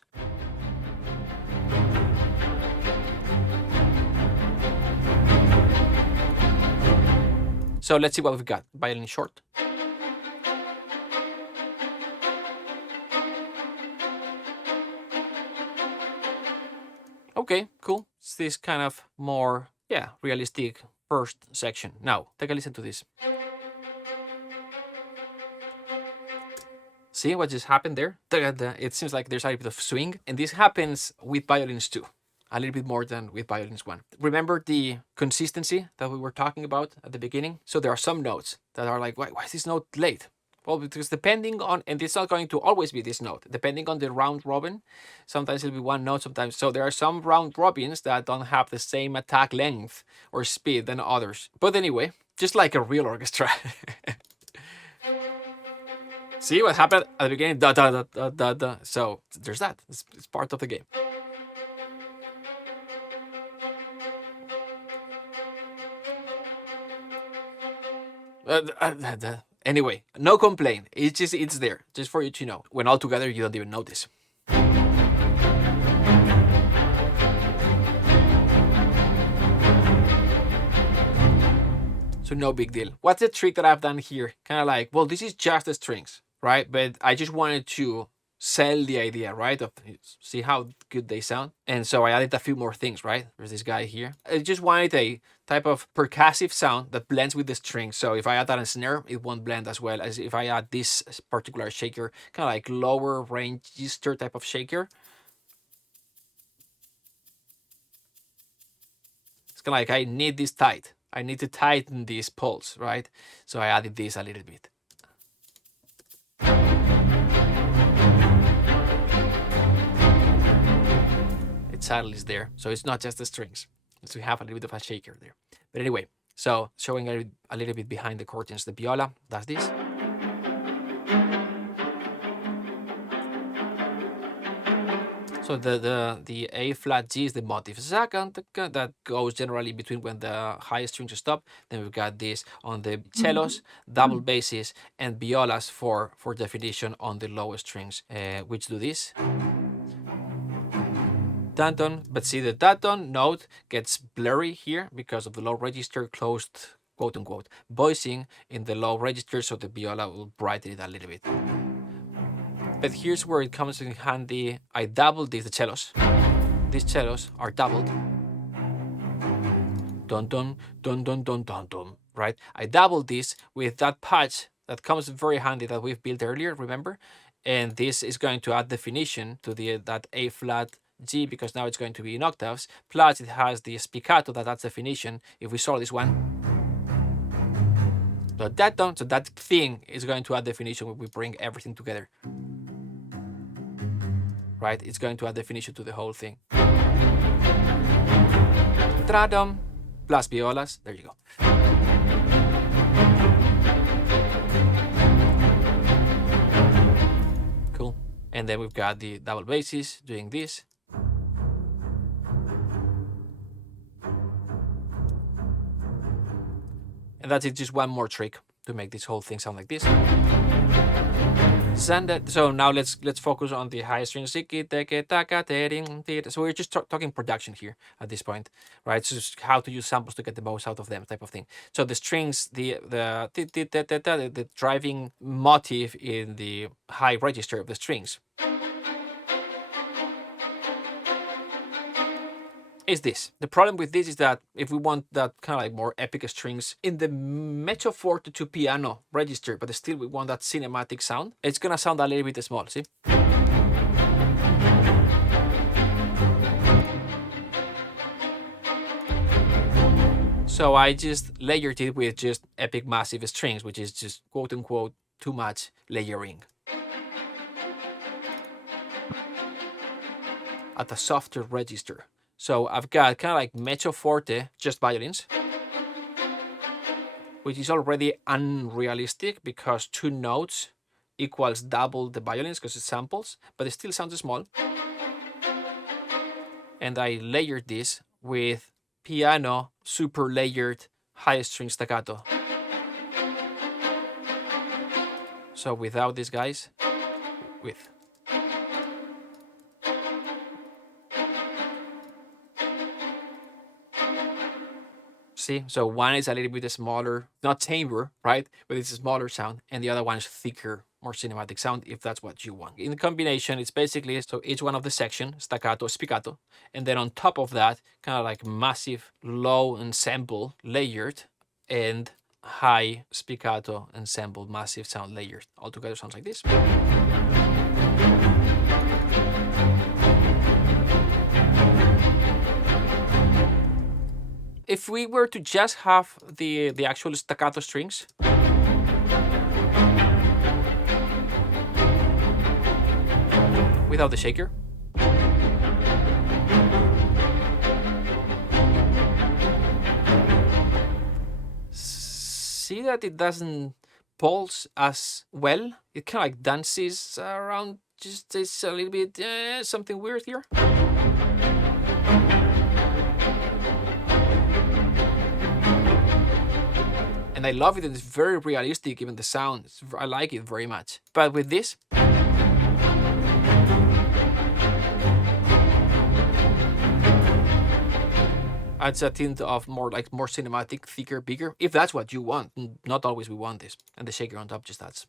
So let's see what we've got. Violin short. Okay, cool. It's this kind of more, realistic first section. Now, take a listen to this. See what just happened there? It seems like there's a little bit of swing, and this happens with violins too. A little bit more than with violins 1. Remember the consistency that we were talking about at the beginning? So there are some notes that are like, why is this note late? Well, because depending on, and it's not going to always be this note, depending on the round robin, sometimes it'll be one note, sometimes. So there are some round robins that don't have the same attack length or speed than others. But anyway, just like a real orchestra. See what happened at the beginning? Da da da da da da. So there's that. It's part of the game. Anyway, no complaint. It's there, just for you to know. When all together, you don't even notice. So no big deal. What's the trick that I've done here? Kind of like, well, this is just the strings, right? But I just wanted to sell the idea, right? Of see how good they sound. And so I added a few more things, right? There's this guy here. I just wanted a type of percussive sound that blends with the strings. So if I add that on snare, it won't blend as well as if I add this particular shaker, kind of like lower register type of shaker. It's kind of like I need this tight. I need to tighten this pulse, right? So I added this a little bit. Saddle is there, so it's not just the strings. So we have a little bit of a shaker there. But anyway, so showing a little bit behind the curtains, the viola does this. So the A flat G is the motive second that goes generally between when the highest strings stop. Then we've got this on the cellos, double basses, and violas for definition on the lowest strings, which do this. Danton, but see the Danton note gets blurry here because of the low register closed quote unquote voicing in the low register, so the viola will brighten it a little bit. But here's where it comes in handy. I doubled the cellos. These cellos are doubled. Dun dun dun dun dun dun dun. Right? I doubled this with that patch that comes very handy that we've built earlier, remember? And this is going to add definition to that A flat G because now it's going to be in octaves. Plus it has the spiccato that adds definition. If we saw this one. So that thing is going to add definition when we bring everything together. Right? It's going to add definition to the whole thing. Tradom plus violas. There you go. Cool. And then we've got the double basses doing this. And that's it, just one more trick to make this whole thing sound like this. So now let's focus on the high strings. So we're just talking production here at this point, right? So just how to use samples to get the most out of them, type of thing. So the strings, the driving motif in the high register of the strings is this. The problem with this is that if we want that kind of like more epic strings in the mezzo forte to piano register, but still we want that cinematic sound, it's gonna sound a little bit small, see? So I just layered it with just epic massive strings, which is just quote unquote too much layering. At a softer register. So I've got kind of like mezzo forte, just violins, which is already unrealistic because 2 notes equals double the violins because it's samples, but it still sounds small. And I layered this with piano super layered high string staccato. So without these guys, with. See, so one is a little bit smaller, not timbre, right? But it's a smaller sound, and the other one is thicker, more cinematic sound, if that's what you want. In the combination, it's basically, so each one of the section, staccato, spiccato, and then on top of that, kind of like massive low ensemble layered, and high spiccato ensemble, massive sound layered. Altogether sounds like this. If we were to just have the actual staccato strings, without the shaker, see that it doesn't pulse as well. It kind of like dances around, just it's a little bit something weird here. And I love it, and it's very realistic, even the sound. I like it very much. But with this, adds a tint of more cinematic, thicker, bigger, if that's what you want. Not always we want this. And the shaker on top just adds.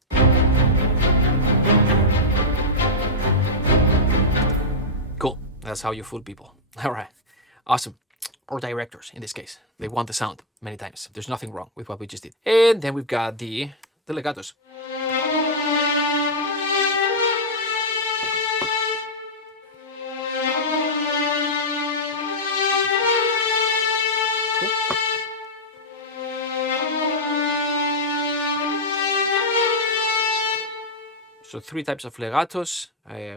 Cool. That's how you fool people. All right. Awesome. Or directors, in this case. They want the sound many times. There's nothing wrong with what we just did. And then we've got the legatos. Cool. So 3 types of legatos,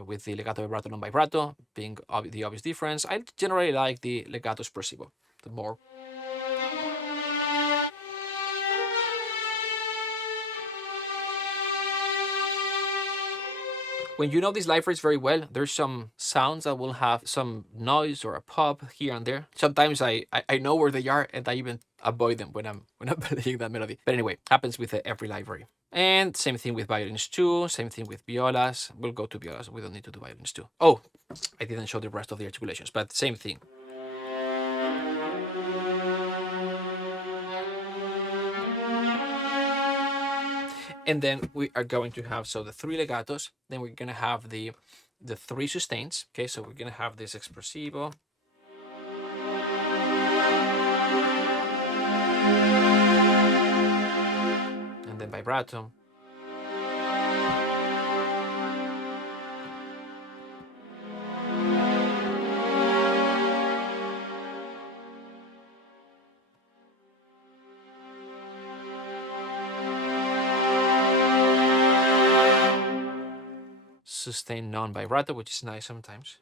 with the legato vibrato non vibrato being the obvious difference. I generally like the legato espressivo, the more. When you know these libraries very well, there's some sounds that will have some noise or a pop here and there. Sometimes I know where they are and I even avoid them when I'm playing that melody. But anyway, happens with every library. And same thing with violins too, same thing with violas. We'll go to violas, we don't need to do violins too. Oh, I didn't show the rest of the articulations, but same thing. And then we are going to have, so the 3 legatos, then we're going to have the 3 sustains. Okay, so we're going to have this expressivo, and then vibrato, sustain non-vibrato, which is nice sometimes.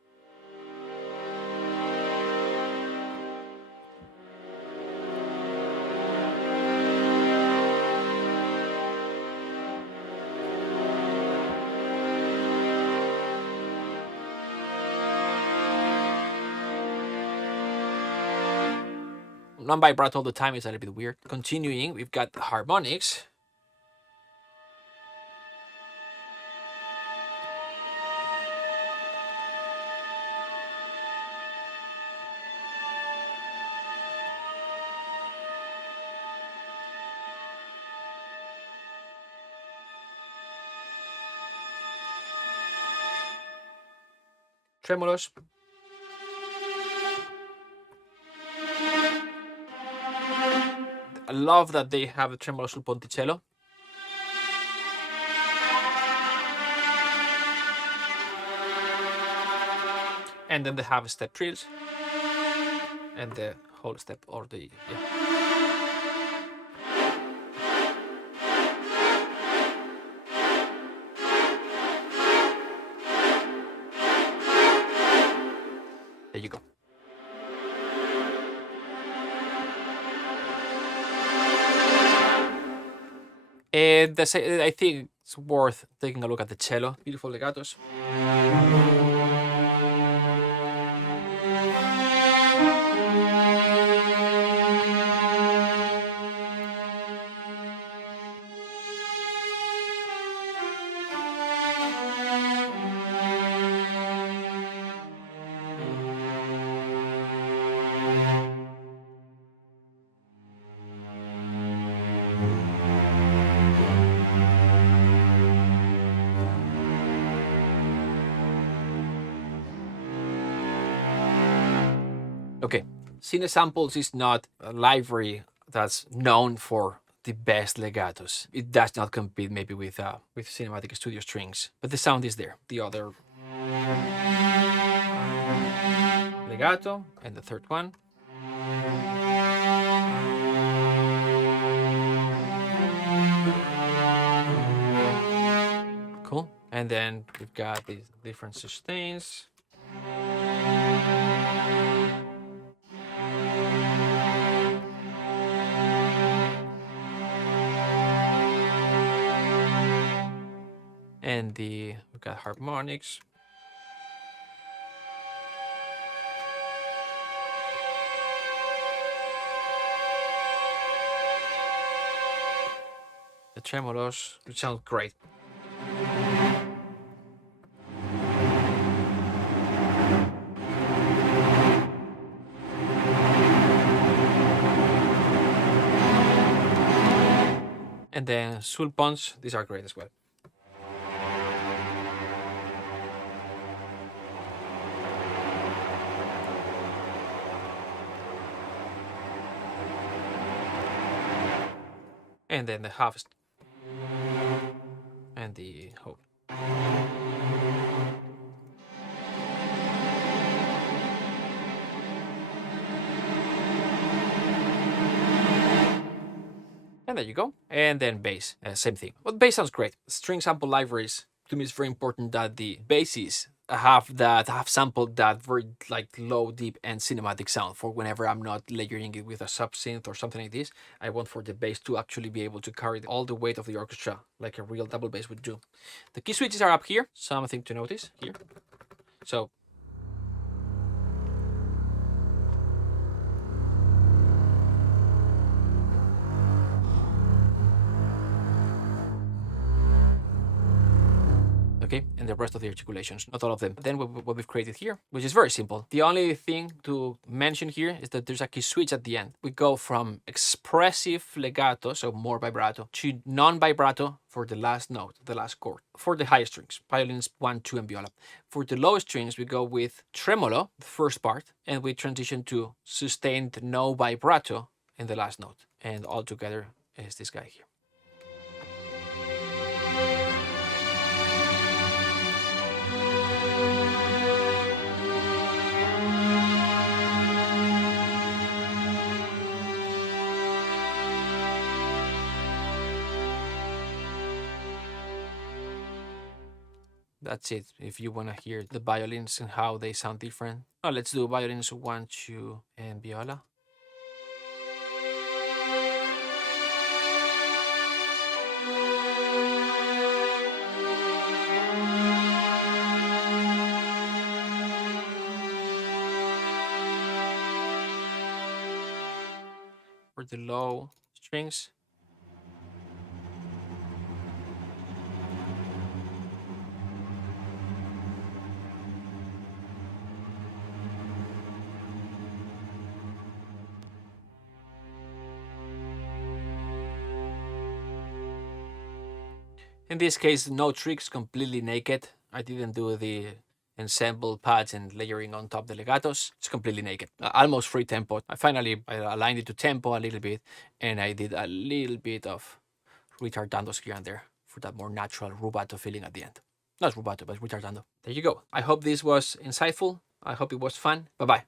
Non-vibrato all the time is a little bit weird. Continuing, we've got the harmonics. Tremolos. I love that they have the tremolo sul ponticello. And then they have step trills. And the whole step, or the, yeah. There you go. And I think it's worth taking a look at the cello. Beautiful legatos. Okay, CineSamples is not a library that's known for the best legatos. It does not compete maybe with Cinematic Studio strings, but the sound is there. The other legato and the third one. Cool. And then we've got these different sustains. And we've got harmonics. The tremolos, which sound great. And then sulpons, these are great as well. And then the harvest and the hope. And there you go. And then bass, same thing. But bass sounds great. String sample libraries, to me it's very important that the basses have sampled that very like low, deep, and cinematic sound for whenever I'm not layering it with a sub synth or something like this. I want for the bass to actually be able to carry all the weight of the orchestra like a real double bass would do. The key switches are up here. Something to notice here. So okay, and the rest of the articulations, not all of them. Then what we've created here, which is very simple. The only thing to mention here is that there's a key switch at the end. We go from expressive legato, so more vibrato, to non-vibrato for the last note, the last chord. For the high strings, violins 1, 2, and viola. For the low strings, we go with tremolo, the first part, and we transition to sustained no vibrato in the last note. And all together is this guy here. That's it. If you want to hear the violins and how they sound different. Oh, let's do violins 1, 2, and viola. For the low strings. In this case, no tricks, completely naked. I didn't do the ensemble pads and layering on top the legatos. It's completely naked, almost free tempo. I aligned it to tempo a little bit, and I did a little bit of retardandos here and there for that more natural rubato feeling at the end. Not rubato, but retardando. There you go. I hope this was insightful. I hope it was fun. Bye-bye.